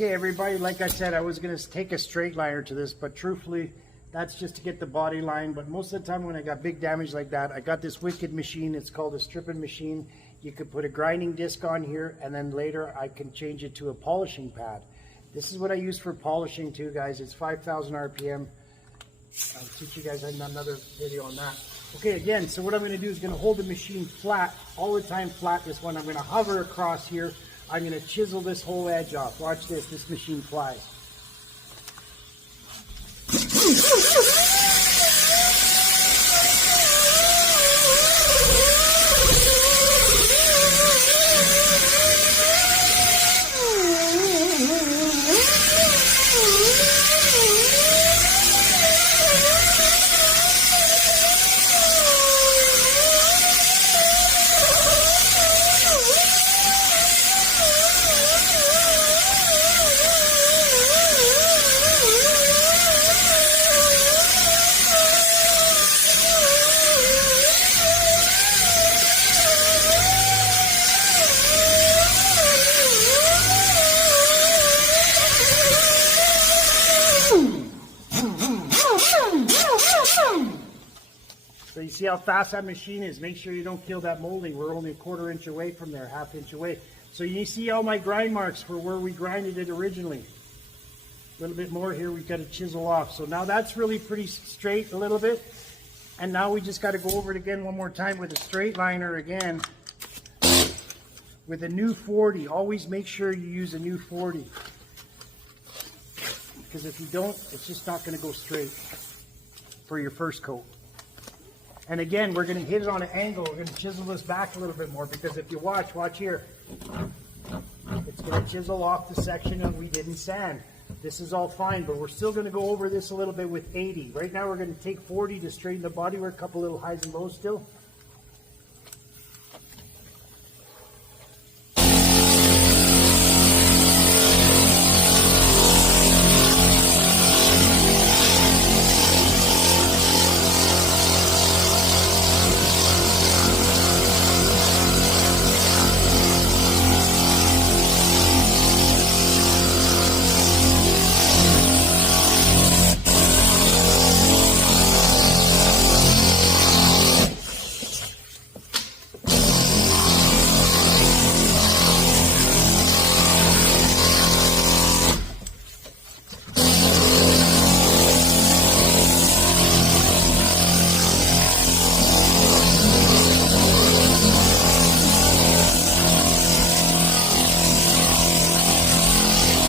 Okay, everybody, like I said, I was going to take a straight liner to this, but truthfully, that's just to get the body line. But most of the time when I got big damage like that, I got this wicked machine. It's called a stripping machine. You could put a grinding disc on here, and then later I can change it to a polishing pad. This is what I use for polishing too, guys. It's 5,000 RPM. I'll teach you guys another video on that. Okay, again, so what I'm going to do is going to hold the machine flat, all the time flat. This one, I'm going to hover across here. I'm going to chisel this whole edge off. Watch this. This machine flies. So you see how fast that machine is. Make sure you don't kill that molding. We're only a 1/4 inch away from there, 1/2 inch away. So you see all my grind marks for where we grinded it originally. A little bit more here, we've got to chisel off. So now that's really pretty straight a little bit. And now we just got to go over it again one more time with a straight liner again. With a new 40. Always make sure you use a new 40. Because if you don't, it's just not going to go straight for your first coat. And again, we're going to hit it on an angle. We're going to chisel this back a little bit more, because if you watch here. It's going to chisel off the section that we didn't sand. This is all fine, but we're still going to go over this a little bit with 80. Right now we're going to take 40 to straighten the body. We're a couple little highs and lows still.